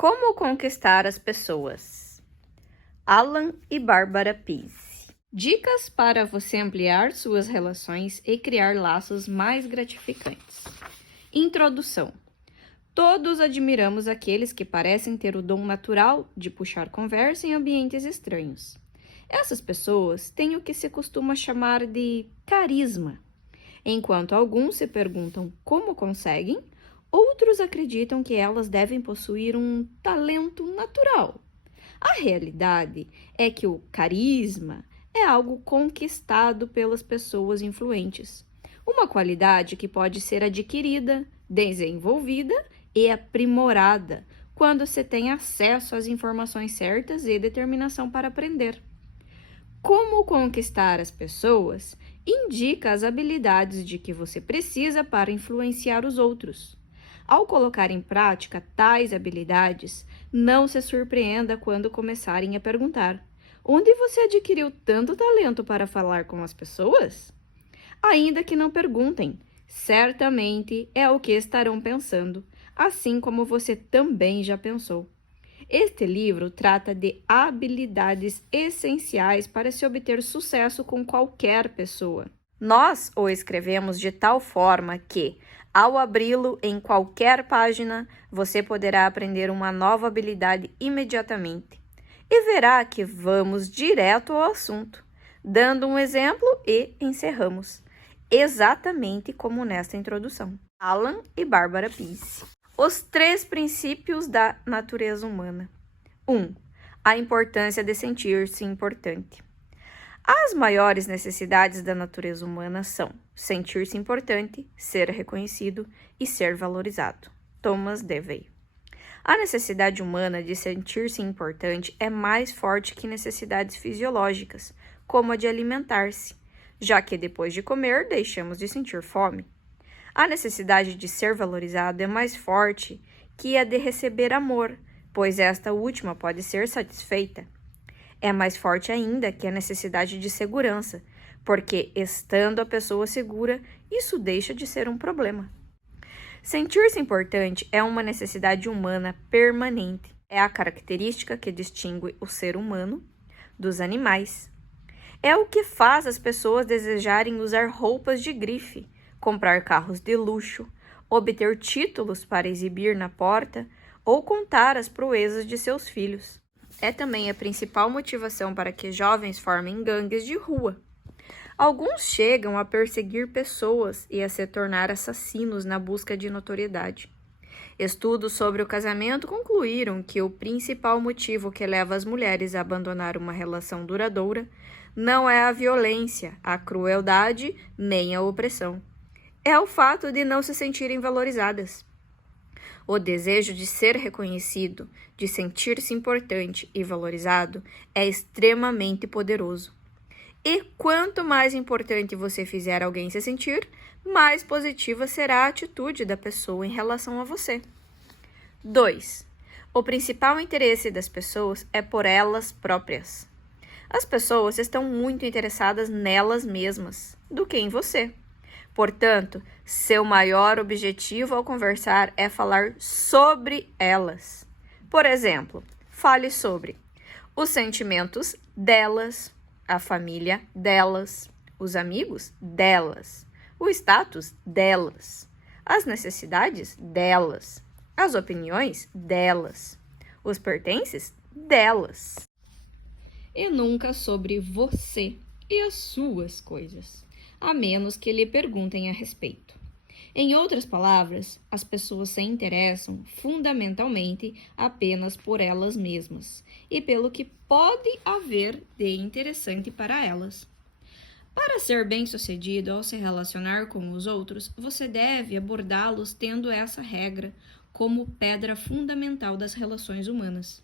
Como conquistar as pessoas? Alan e Barbara Pease. Dicas para você ampliar suas relações e criar laços mais gratificantes. Introdução. Todos admiramos aqueles que parecem ter o dom natural de puxar conversa em ambientes estranhos. Essas pessoas têm o que se costuma chamar de carisma. Enquanto alguns se perguntam como conseguem, outros acreditam que elas devem possuir um talento natural. A realidade é que o carisma é algo conquistado pelas pessoas influentes, uma qualidade que pode ser adquirida, desenvolvida e aprimorada quando se tem acesso às informações certas e determinação para aprender. Como conquistar as pessoas indica as habilidades de que você precisa para influenciar os outros. Ao colocar em prática tais habilidades, não se surpreenda quando começarem a perguntar: onde você adquiriu tanto talento para falar com as pessoas? Ainda que não perguntem, certamente é o que estarão pensando, assim como você também já pensou. Este livro trata de habilidades essenciais para se obter sucesso com qualquer pessoa. Nós o escrevemos de tal forma que, ao abri-lo em qualquer página, você poderá aprender uma nova habilidade imediatamente. E verá que vamos direto ao assunto, dando um exemplo e encerramos, exatamente como nesta introdução. Alan e Barbara Pease. Os 3 princípios da natureza humana. 1. A importância de sentir-se importante. As maiores necessidades da natureza humana são sentir-se importante, ser reconhecido e ser valorizado. Thomas Dewey. A necessidade humana de sentir-se importante é mais forte que necessidades fisiológicas, como a de alimentar-se, já que depois de comer deixamos de sentir fome. A necessidade de ser valorizado é mais forte que a de receber amor, pois esta última pode ser satisfeita. É mais forte ainda que a necessidade de segurança, porque, estando a pessoa segura, isso deixa de ser um problema. Sentir-se importante é uma necessidade humana permanente. É a característica que distingue o ser humano dos animais. É o que faz as pessoas desejarem usar roupas de grife, comprar carros de luxo, obter títulos para exibir na porta ou contar as proezas de seus filhos. É também a principal motivação para que jovens formem gangues de rua. Alguns chegam a perseguir pessoas e a se tornar assassinos na busca de notoriedade. Estudos sobre o casamento concluíram que o principal motivo que leva as mulheres a abandonar uma relação duradoura não é a violência, a crueldade nem a opressão. É o fato de não se sentirem valorizadas. O desejo de ser reconhecido, de sentir-se importante e valorizado é extremamente poderoso. E quanto mais importante você fizer alguém se sentir, mais positiva será a atitude da pessoa em relação a você. 2. O principal interesse das pessoas é por elas próprias. As pessoas estão muito interessadas nelas mesmas do que em você. Portanto, seu maior objetivo ao conversar é falar sobre elas. Por exemplo, fale sobre os sentimentos delas, a família delas, os amigos delas, o status delas, as necessidades delas, as opiniões delas, os pertences delas. E nunca sobre você e as suas coisas, a menos que lhe perguntem a respeito. Em outras palavras, as pessoas se interessam fundamentalmente apenas por elas mesmas e pelo que pode haver de interessante para elas. Para ser bem-sucedido ao se relacionar com os outros, você deve abordá-los tendo essa regra como pedra fundamental das relações humanas.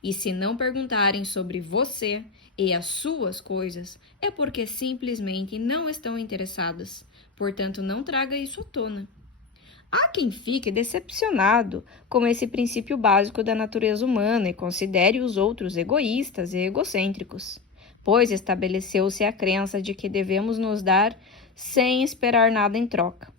E se não perguntarem sobre você e as suas coisas, é porque simplesmente não estão interessadas. Portanto, não traga isso à tona. Há quem fique decepcionado com esse princípio básico da natureza humana e considere os outros egoístas e egocêntricos, pois estabeleceu-se a crença de que devemos nos dar sem esperar nada em troca.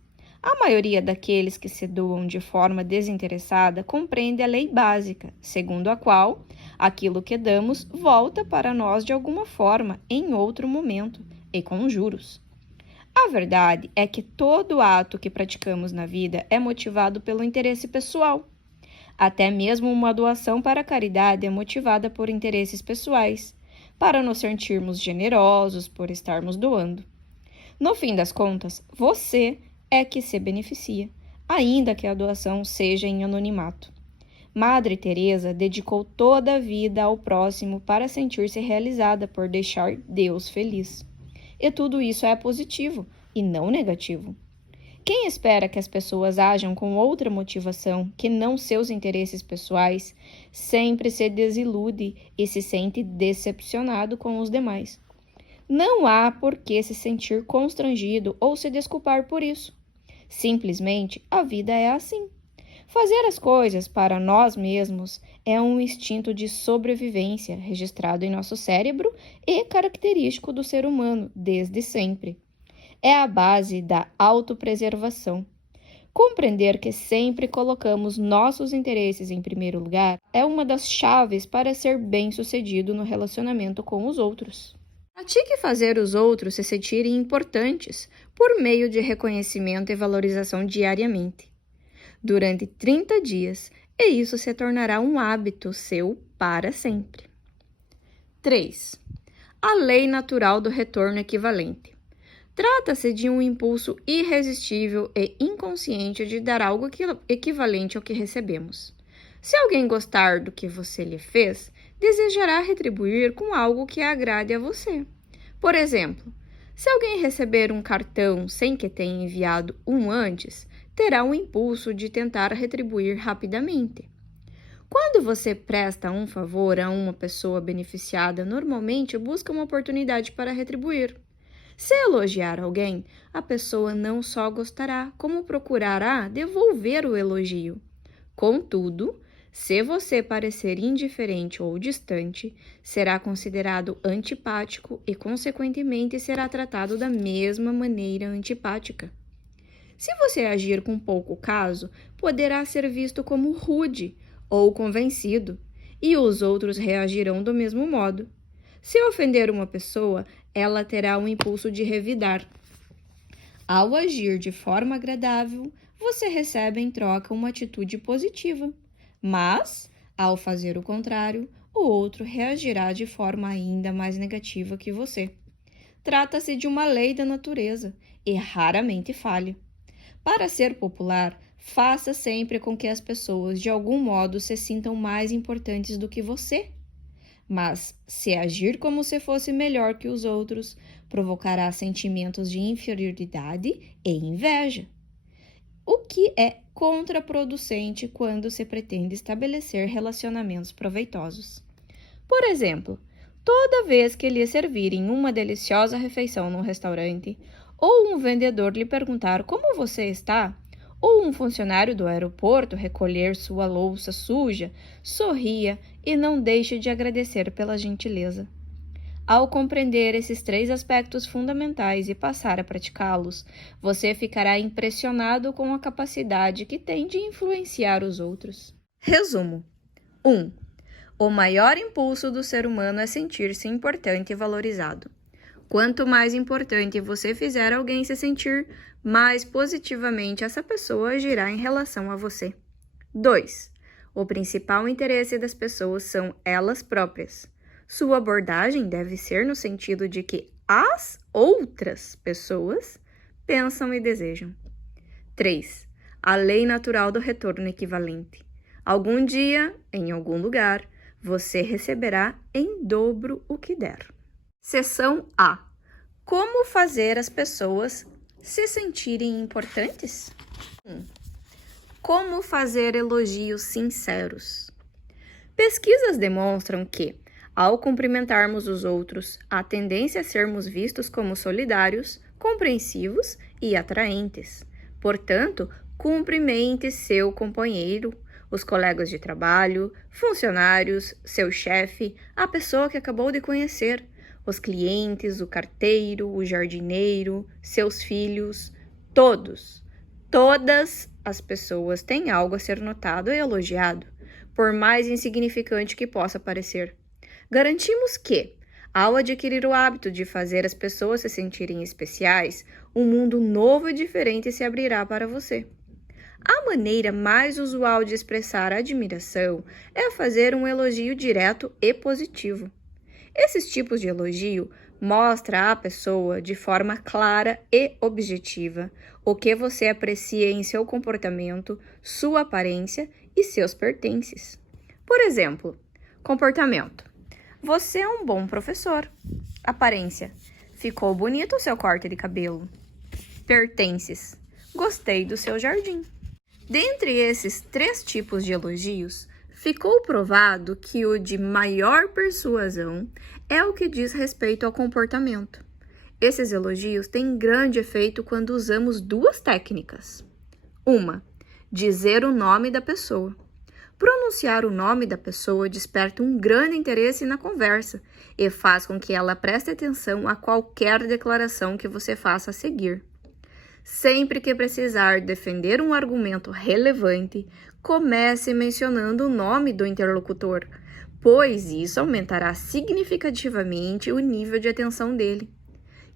A maioria daqueles que se doam de forma desinteressada compreende a lei básica, segundo a qual aquilo que damos volta para nós de alguma forma em outro momento e com juros. A verdade é que todo ato que praticamos na vida é motivado pelo interesse pessoal. Até mesmo uma doação para a caridade é motivada por interesses pessoais, para nos sentirmos generosos por estarmos doando. No fim das contas, você é que se beneficia, ainda que a doação seja em anonimato. Madre Teresa dedicou toda a vida ao próximo para sentir-se realizada por deixar Deus feliz. E tudo isso é positivo e não negativo. Quem espera que as pessoas ajam com outra motivação que não seus interesses pessoais, sempre se desilude e se sente decepcionado com os demais. Não há por que se sentir constrangido ou se desculpar por isso. Simplesmente, a vida é assim. Fazer as coisas para nós mesmos é um instinto de sobrevivência registrado em nosso cérebro e característico do ser humano desde sempre. É a base da autopreservação. Compreender que sempre colocamos nossos interesses em primeiro lugar é uma das chaves para ser bem-sucedido no relacionamento com os outros. Pratique fazer os outros se sentirem importantes por meio de reconhecimento e valorização diariamente, durante 30 dias, e isso se tornará um hábito seu para sempre. 3. A lei natural do retorno equivalente. Trata-se de um impulso irresistível e inconsciente de dar algo equivalente ao que recebemos. Se alguém gostar do que você lhe fez, desejará retribuir com algo que agrade a você. Por exemplo, se alguém receber um cartão sem que tenha enviado um antes, terá um impulso de tentar retribuir rapidamente. Quando você presta um favor a uma pessoa beneficiada, normalmente busca uma oportunidade para retribuir. Se elogiar alguém, a pessoa não só gostará, como procurará devolver o elogio. Contudo, se você parecer indiferente ou distante, será considerado antipático e, consequentemente, será tratado da mesma maneira antipática. Se você agir com pouco caso, poderá ser visto como rude ou convencido, e os outros reagirão do mesmo modo. Se ofender uma pessoa, ela terá um impulso de revidar. Ao agir de forma agradável, você recebe em troca uma atitude positiva. Mas, ao fazer o contrário, o outro reagirá de forma ainda mais negativa que você. Trata-se de uma lei da natureza e raramente falha. Para ser popular, faça sempre com que as pessoas de algum modo se sintam mais importantes do que você. Mas, se agir como se fosse melhor que os outros, provocará sentimentos de inferioridade e inveja, o que é contraproducente quando se pretende estabelecer relacionamentos proveitosos. Por exemplo, toda vez que lhe servirem uma deliciosa refeição num restaurante, ou um vendedor lhe perguntar como você está, ou um funcionário do aeroporto recolher sua louça suja, sorria e não deixe de agradecer pela gentileza. Ao compreender esses 3 aspectos fundamentais e passar a praticá-los, você ficará impressionado com a capacidade que tem de influenciar os outros. Resumo: 1. O maior impulso do ser humano é sentir-se importante e valorizado. Quanto mais importante você fizer alguém se sentir, mais positivamente essa pessoa agirá em relação a você. 2. O principal interesse das pessoas são elas próprias. Sua abordagem deve ser no sentido de que as outras pessoas pensam e desejam. 3. A lei natural do retorno equivalente. Algum dia, em algum lugar, você receberá em dobro o que der. Seção A. Como fazer as pessoas se sentirem importantes? 1. Como fazer elogios sinceros? Pesquisas demonstram que, ao cumprimentarmos os outros, há tendência a sermos vistos como solidários, compreensivos e atraentes. Portanto, cumprimente seu companheiro, os colegas de trabalho, funcionários, seu chefe, a pessoa que acabou de conhecer, os clientes, o carteiro, o jardineiro, seus filhos, todos. Todas as pessoas têm algo a ser notado e elogiado, por mais insignificante que possa parecer. Garantimos que, ao adquirir o hábito de fazer as pessoas se sentirem especiais, um mundo novo e diferente se abrirá para você. A maneira mais usual de expressar admiração é fazer um elogio direto e positivo. Esses tipos de elogio mostram à pessoa de forma clara e objetiva o que você aprecia em seu comportamento, sua aparência e seus pertences. Por exemplo, comportamento. Você é um bom professor. Aparência. Ficou bonito o seu corte de cabelo. Pertences. Gostei do seu jardim. Dentre esses 3 tipos de elogios, ficou provado que o de maior persuasão é o que diz respeito ao comportamento. Esses elogios têm grande efeito quando usamos 2 técnicas. Uma, dizer o nome da pessoa. Pronunciar o nome da pessoa desperta um grande interesse na conversa e faz com que ela preste atenção a qualquer declaração que você faça a seguir. Sempre que precisar defender um argumento relevante, comece mencionando o nome do interlocutor, pois isso aumentará significativamente o nível de atenção dele,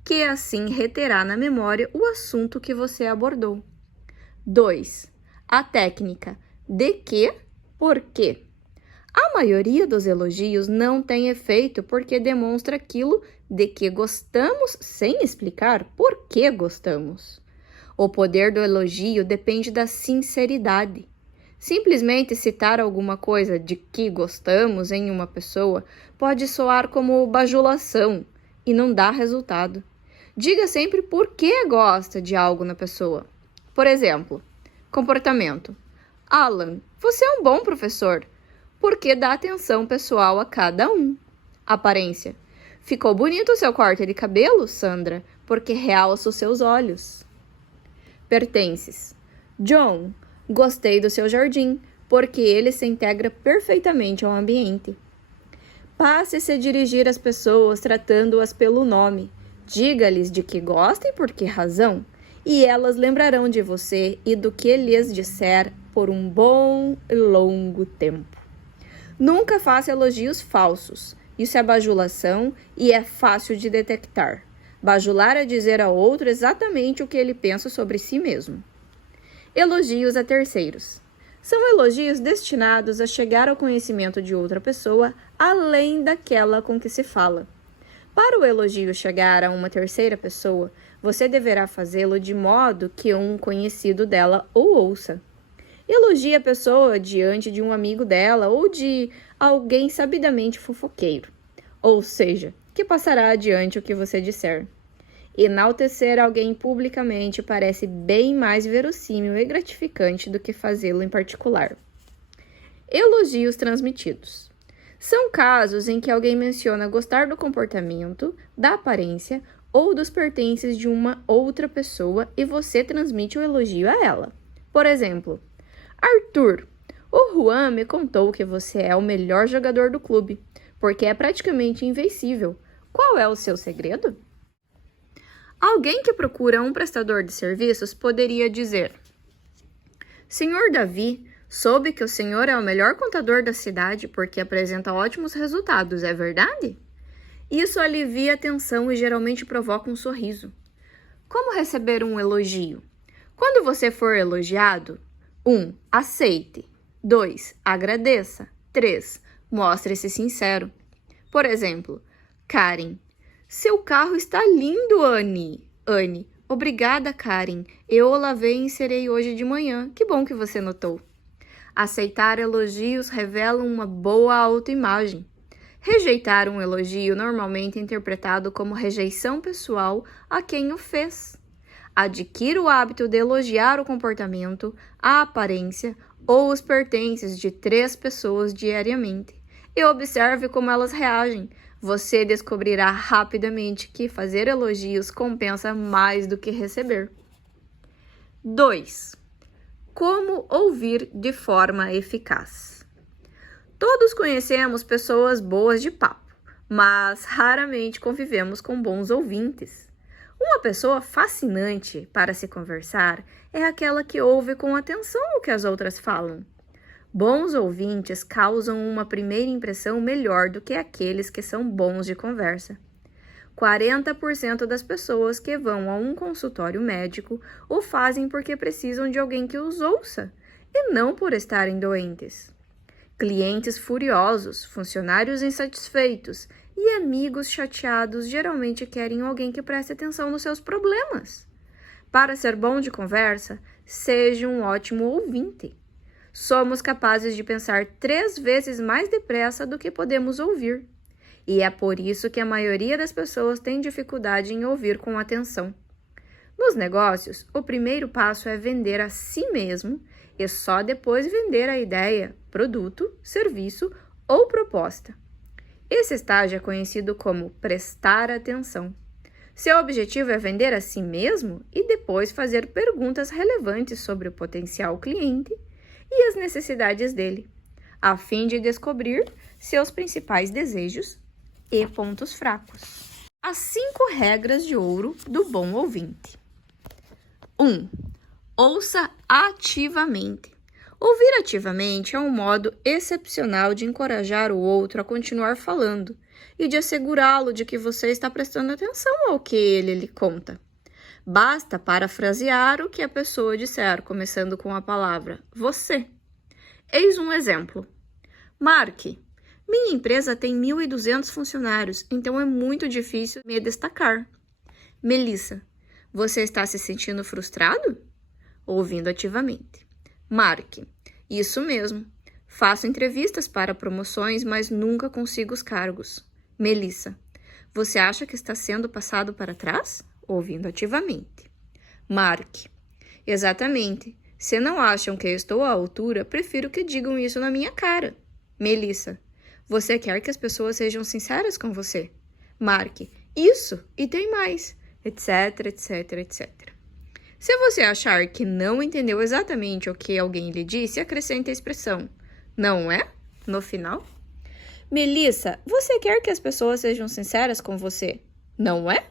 que assim reterá na memória o assunto que você abordou. 2. A técnica de que, por quê. A maioria dos elogios não tem efeito porque demonstra aquilo de que gostamos sem explicar por que gostamos. O poder do elogio depende da sinceridade. Simplesmente citar alguma coisa de que gostamos em uma pessoa pode soar como bajulação e não dá resultado. Diga sempre por que gosta de algo na pessoa. Por exemplo, comportamento. Alan, você é um bom professor, porque dá atenção pessoal a cada um. Aparência. Ficou bonito o seu corte de cabelo, Sandra, porque realça os seus olhos. Pertences. John, gostei do seu jardim, porque ele se integra perfeitamente ao ambiente. Passe-se a dirigir às pessoas tratando-as pelo nome. Diga-lhes de que gosta e por que razão, e elas lembrarão de você e do que lhes disser por um bom e longo tempo. Nunca faça elogios falsos. Isso é bajulação e é fácil de detectar. Bajular é dizer ao outro exatamente o que ele pensa sobre si mesmo. Elogios a terceiros. São elogios destinados a chegar ao conhecimento de outra pessoa além daquela com que se fala. Para o elogio chegar a uma terceira pessoa, você deverá fazê-lo de modo que um conhecido dela o ouça. Elogie a pessoa diante de um amigo dela ou de alguém sabidamente fofoqueiro, ou seja, que passará adiante o que você disser. Enaltecer alguém publicamente parece bem mais verossímil e gratificante do que fazê-lo em particular. Elogios transmitidos. São casos em que alguém menciona gostar do comportamento, da aparência ou dos pertences de uma outra pessoa e você transmite o elogio a ela. Por exemplo, Arthur, o Juan me contou que você é o melhor jogador do clube, porque é praticamente invencível. Qual é o seu segredo? Alguém que procura um prestador de serviços poderia dizer: Senhor Davi, soube que o senhor é o melhor contador da cidade porque apresenta ótimos resultados, é verdade? Isso alivia a tensão e geralmente provoca um sorriso. Como receber um elogio? Quando você for elogiado, 1. Aceite. 2. Agradeça. 3. Mostre-se sincero. Por exemplo, Karen. Seu carro está lindo, Anne. Anne. Obrigada, Karen. Eu o lavei e encerei hoje de manhã. Que bom que você notou. Aceitar elogios revela uma boa autoimagem. Rejeitar um elogio normalmente é interpretado como rejeição pessoal a quem o fez. Adquira o hábito de elogiar o comportamento, a aparência ou os pertences de 3 pessoas diariamente e observe como elas reagem. Você descobrirá rapidamente que fazer elogios compensa mais do que receber. 2. Como ouvir de forma eficaz? Todos conhecemos pessoas boas de papo, mas raramente convivemos com bons ouvintes. Uma pessoa fascinante para se conversar é aquela que ouve com atenção o que as outras falam. Bons ouvintes causam uma primeira impressão melhor do que aqueles que são bons de conversa. 40% das pessoas que vão a um consultório médico o fazem porque precisam de alguém que os ouça, e não por estarem doentes. Clientes furiosos, funcionários insatisfeitos e amigos chateados geralmente querem alguém que preste atenção nos seus problemas. Para ser bom de conversa, seja um ótimo ouvinte. Somos capazes de pensar 3 vezes mais depressa do que podemos ouvir. E é por isso que a maioria das pessoas tem dificuldade em ouvir com atenção. Nos negócios, o primeiro passo é vender a si mesmo e só depois vender a ideia, produto, serviço ou proposta. Esse estágio é conhecido como prestar atenção. Seu objetivo é vender a si mesmo e depois fazer perguntas relevantes sobre o potencial cliente e as necessidades dele, a fim de descobrir seus principais desejos e pontos fracos. As 5 regras de ouro do bom ouvinte. 1. Ouça ativamente. Ouvir ativamente é um modo excepcional de encorajar o outro a continuar falando e de assegurá-lo de que você está prestando atenção ao que ele lhe conta. Basta parafrasear o que a pessoa disser, começando com a palavra você. Eis um exemplo. Mark, minha empresa tem 1.200 funcionários, então é muito difícil me destacar. Melissa, você está se sentindo frustrado? Ouvindo ativamente. Mark, isso mesmo. Faço entrevistas para promoções, mas nunca consigo os cargos. Melissa, você acha que está sendo passado para trás? Ouvindo ativamente. Mark, exatamente. Se não acham que eu estou à altura, prefiro que digam isso na minha cara. Melissa, você quer que as pessoas sejam sinceras com você? Mark, isso e tem mais, etc, etc, etc. Se você achar que não entendeu exatamente o que alguém lhe disse, acrescente a expressão, não é? No final. Melissa, você quer que as pessoas sejam sinceras com você? Não é?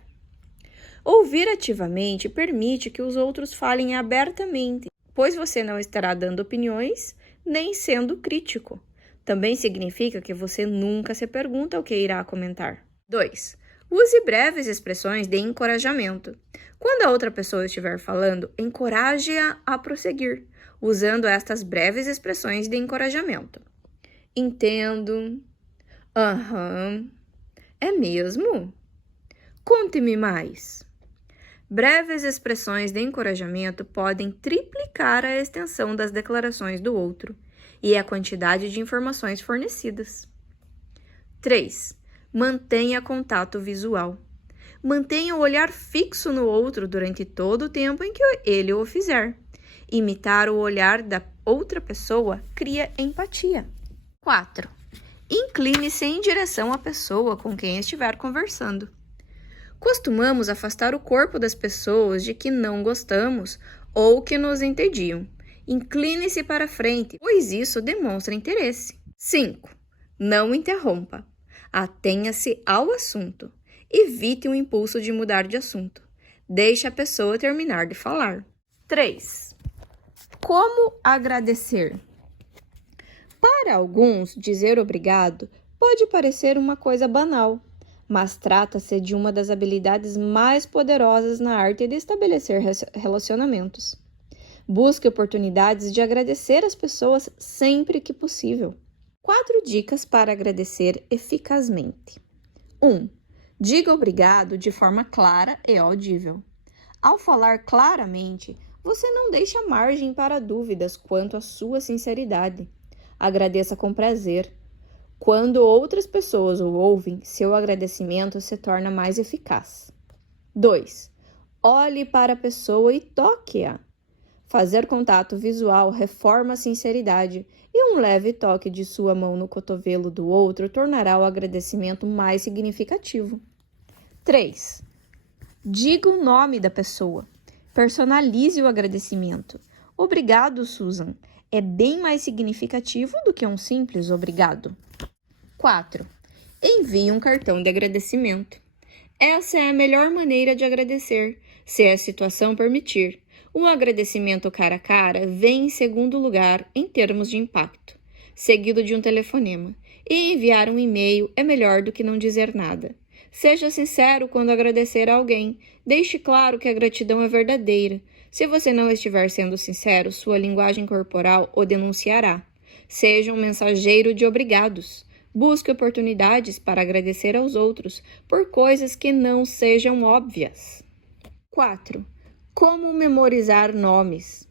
Ouvir ativamente permite que os outros falem abertamente, pois você não estará dando opiniões nem sendo crítico. Também significa que você nunca se pergunta o que irá comentar. 2. Use breves expressões de encorajamento. Quando a outra pessoa estiver falando, encoraje-a a prosseguir, usando estas breves expressões de encorajamento. Entendo. Aham. É mesmo? Conte-me mais. Breves expressões de encorajamento podem triplicar a extensão das declarações do outro e a quantidade de informações fornecidas. 3. Mantenha contato visual. Mantenha o olhar fixo no outro durante todo o tempo em que ele o fizer. Imitar o olhar da outra pessoa cria empatia. 4. Incline-se em direção à pessoa com quem estiver conversando. Costumamos afastar o corpo das pessoas de que não gostamos ou que nos entediam. Incline-se para frente, pois isso demonstra interesse. 5. Não interrompa. Atenha-se ao assunto. Evite o impulso de mudar de assunto. Deixe a pessoa terminar de falar. 3. Como agradecer? Para alguns, dizer obrigado pode parecer uma coisa banal, mas trata-se de uma das habilidades mais poderosas na arte de estabelecer relacionamentos. Busque oportunidades de agradecer as pessoas sempre que possível. 4 dicas para agradecer eficazmente. 1. Diga obrigado de forma clara e audível. Ao falar claramente, você não deixa margem para dúvidas quanto à sua sinceridade. Agradeça com prazer. Quando outras pessoas o ouvem, seu agradecimento se torna mais eficaz. 2. Olhe para a pessoa e toque-a. Fazer contato visual reforma a sinceridade e um leve toque de sua mão no cotovelo do outro tornará o agradecimento mais significativo. 3. Diga o nome da pessoa. Personalize o agradecimento. Obrigado, Susan. É bem mais significativo do que um simples obrigado. 4. Envie um cartão de agradecimento. Essa é a melhor maneira de agradecer, se a situação permitir. O agradecimento cara a cara vem em segundo lugar em termos de impacto, seguido de um telefonema. E enviar um e-mail é melhor do que não dizer nada. Seja sincero quando agradecer a alguém. Deixe claro que a gratidão é verdadeira. Se você não estiver sendo sincero, sua linguagem corporal o denunciará. Seja um mensageiro de obrigados. Busque oportunidades para agradecer aos outros por coisas que não sejam óbvias. 4. Como memorizar nomes?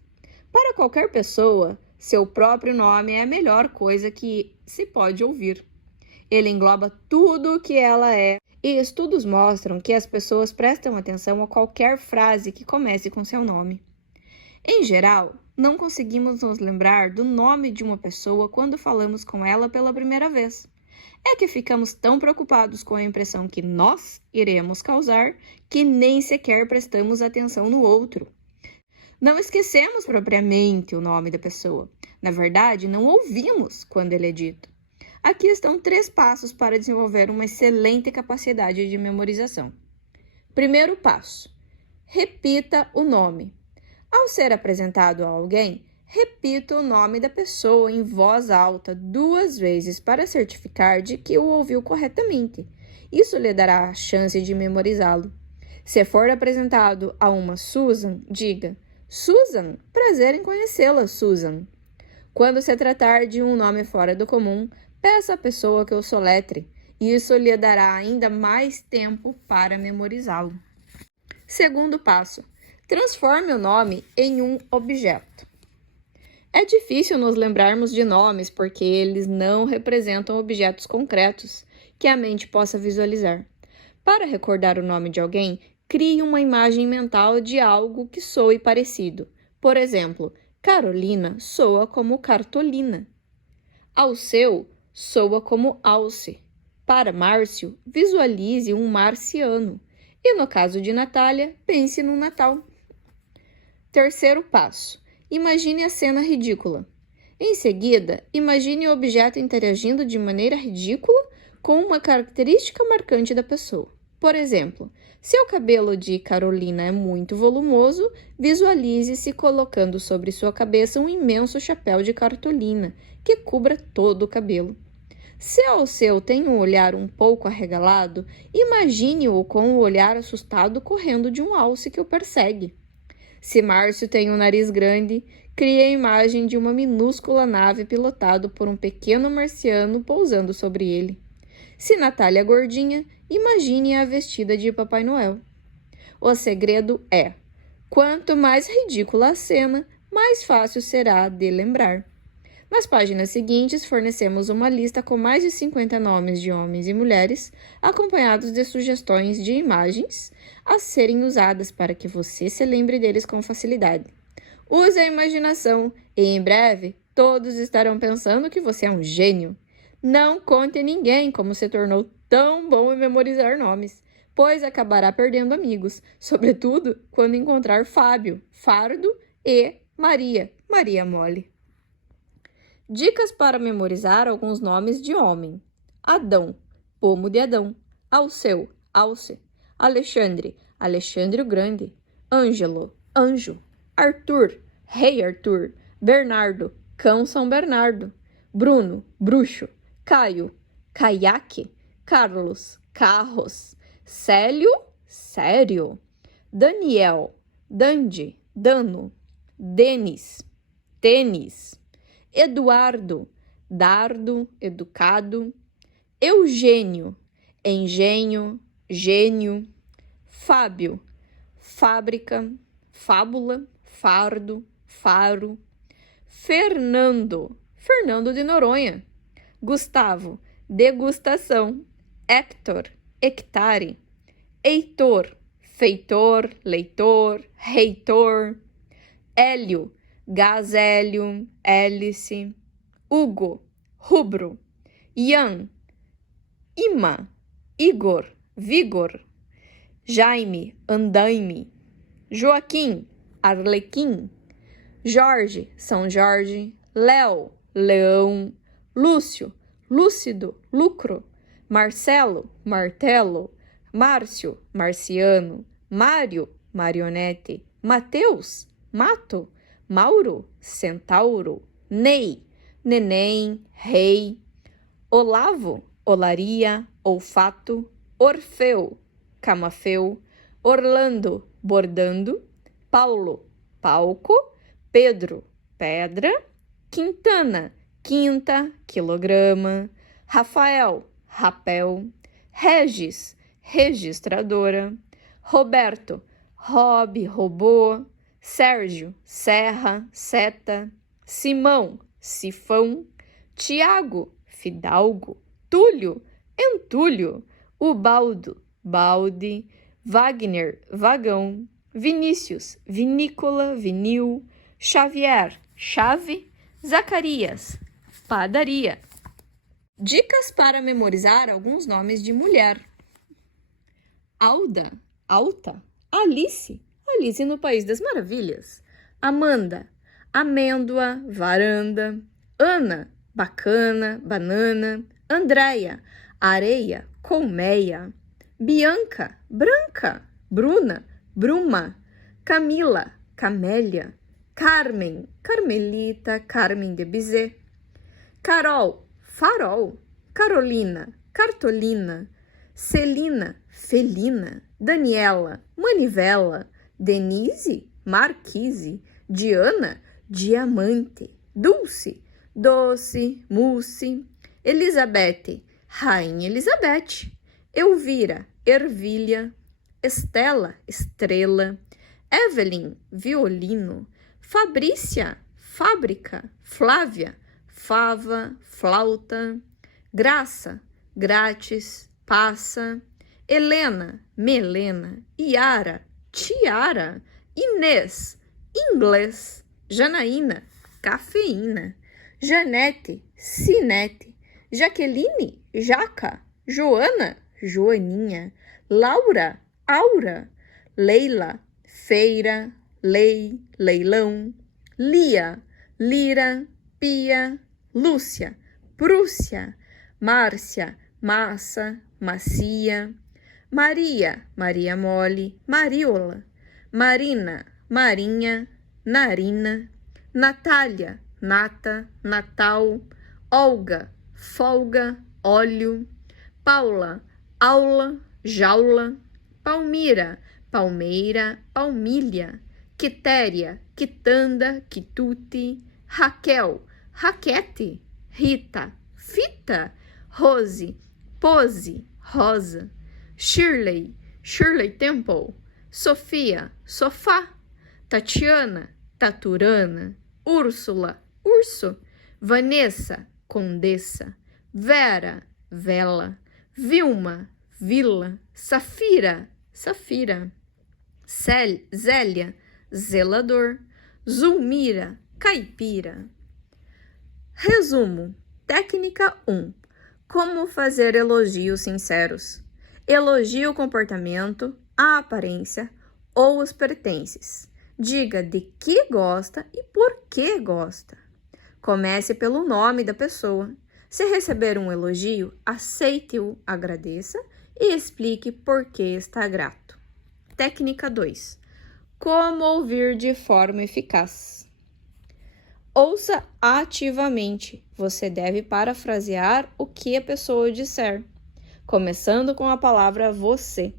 Para qualquer pessoa, seu próprio nome é a melhor coisa que se pode ouvir. Ele engloba tudo o que ela é, e estudos mostram que as pessoas prestam atenção a qualquer frase que comece com seu nome. Em geral, não conseguimos nos lembrar do nome de uma pessoa quando falamos com ela pela primeira vez. É que ficamos tão preocupados com a impressão que nós iremos causar que nem sequer prestamos atenção no outro. Não esquecemos propriamente o nome da pessoa. Na verdade, não ouvimos quando ele é dito. Aqui estão 3 passos para desenvolver uma excelente capacidade de memorização. Primeiro passo: repita o nome. Ao ser apresentado a alguém, repita o nome da pessoa em voz alta 2 vezes para certificar de que o ouviu corretamente. Isso lhe dará a chance de memorizá-lo. Se for apresentado a uma Susan, diga: Susan, prazer em conhecê-la, Susan. Quando se tratar de um nome fora do comum, peça à pessoa que o soletre. Isso lhe dará ainda mais tempo para memorizá-lo. Segundo passo: transforme o nome em um objeto. É difícil nos lembrarmos de nomes porque eles não representam objetos concretos que a mente possa visualizar. Para recordar o nome de alguém, crie uma imagem mental de algo que soe parecido. Por exemplo, Carolina soa como Cartolina. Alceu soa como Alce. Para Márcio, visualize um marciano. E no caso de Natália, pense no Natal. Terceiro passo: imagine a cena ridícula. Em seguida, imagine o objeto interagindo de maneira ridícula com uma característica marcante da pessoa. Por exemplo, se o cabelo de Carolina é muito volumoso, visualize-se colocando sobre sua cabeça um imenso chapéu de cartolina que cubra todo o cabelo. Se Alceu tem um olhar um pouco arregalado, imagine-o com o olhar assustado correndo de um alce que o persegue. Se Márcio tem um nariz grande, crie a imagem de uma minúscula nave pilotada por um pequeno marciano pousando sobre ele. Se Natália é gordinha, imagine-a vestida de Papai Noel. O segredo é: quanto mais ridícula a cena, mais fácil será de lembrar. Nas páginas seguintes, fornecemos uma lista com mais de 50 nomes de homens e mulheres, acompanhados de sugestões de imagens a serem usadas para que você se lembre deles com facilidade. Use a imaginação e, em breve, todos estarão pensando que você é um gênio. Não conte a ninguém como se tornou tão bom em memorizar nomes, pois acabará perdendo amigos, sobretudo quando encontrar Fábio, Fardo e Maria, Maria Mole. Dicas para memorizar alguns nomes de homem: Adão, pomo de Adão. Alceu, Alce. Alexandre, Alexandre o Grande. Ângelo, anjo. Arthur, rei Arthur. Bernardo, cão São Bernardo. Bruno, bruxo. Caio, caiaque. Carlos, carros. Célio, sério. Daniel, Dande, dano. Denis, tênis. Eduardo, dardo, educado. Eugênio, engenho, gênio. Fábio, fábrica, fábula, fardo, faro. Fernando, Fernando de Noronha. Gustavo, degustação. Héctor, hectare. Heitor, feitor, leitor, reitor. Hélio, gazélio, hélice. Hugo, rubro. Ian, imã. Igor, vigor. Jaime, andaime. Joaquim, arlequim. Jorge, São Jorge. Léo, leão. Lúcio, lúcido, lucro. Marcelo, martelo. Márcio, Marciano, Mário, Marionete, Mateus, Mato, Mauro, Centauro, Ney, Neném, Rei, Olavo, Olaria, Olfato, Orfeu, Camafeu, Orlando, Bordando, Paulo, Palco, Pedro, Pedra, Quintana, Quinta, Quilograma, Rafael, Rapel, Regis, Registradora, Roberto, Rob, Robô, Sérgio, Serra, Seta, Simão, Sifão, Tiago, Fidalgo, Túlio, Entulho, Ubaldo, Balde, Wagner, Vagão, Vinícius, Vinícola, Vinil, Xavier, Chave, Zacarias, Padaria. Dicas para memorizar alguns nomes de mulher. Alda, Alta, Alice, Alice no País das Maravilhas, Amanda, Amêndoa, Varanda, Ana, Bacana, Banana, Andréia, Areia, Colmeia, Bianca, Branca, Bruna, Bruma, Camila, Camélia, Carmen, Carmelita, Carmen de Bizet, Carol, Farol, Carolina, Cartolina, Celina, Felina, Daniela, Manivela, Denise, Marquise, Diana, Diamante, Dulce, Doce, Mousse, Elizabeth, Rainha Elizabeth, Elvira, Ervilha, Estela, Estrela, Evelyn, Violino, Fabrícia, Fábrica, Flávia, Fava, Flauta, Graça, Grátis, Passa, Helena, Melena, Iara, Tiara, Inês, Inglês, Janaína, Cafeína, Janete, Cinete, Jaqueline, Jaca, Joana, Joaninha, Laura, Aura, Leila, Feira, Lei, Leilão, Lia, Lira, Pia, Lúcia, Prússia, Márcia, Massa, Macia, Maria, Maria Mole, Mariola, Marina, Marinha, Narina, Natália, Nata, Natal, Olga, Folga, Óleo, Paula, Aula, Jaula, Palmira, Palmeira, Palmilha, Quitéria, Quitanda, Quitute, Raquel, Raquete, Rita, Fita, Rose, Pose, Rosa, Shirley, Shirley Temple, Sofia, Sofá, Tatiana, Taturana, Úrsula, Urso, Vanessa, Condessa, Vera, Vela, Vilma, Vila, Safira, Safira, Zélia, Zelador, Zulmira, Caipira. Resumo. Técnica 1. Como fazer elogios sinceros. Elogie o comportamento, a aparência ou os pertences. Diga de que gosta e por que gosta. Comece pelo nome da pessoa. Se receber um elogio, aceite-o, agradeça e explique por que está grato. Técnica 2. Como ouvir de forma eficaz. Ouça ativamente. Você deve parafrasear o que a pessoa disser, começando com a palavra você.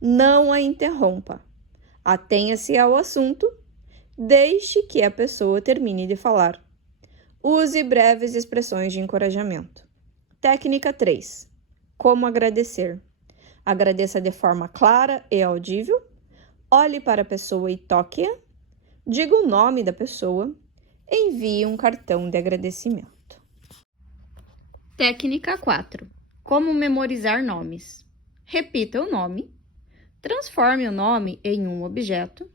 Não a interrompa. Atenha-se ao assunto. Deixe que a pessoa termine de falar. Use breves expressões de encorajamento. Técnica 3. Como agradecer. Agradeça de forma clara e audível. Olhe para a pessoa e toque-a. Diga o nome da pessoa. Envie um cartão de agradecimento. Técnica 4. Como memorizar nomes. Repita o nome. Transforme o nome em um objeto.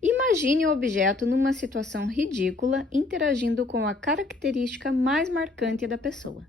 Imagine o objeto numa situação ridícula, interagindo com a característica mais marcante da pessoa.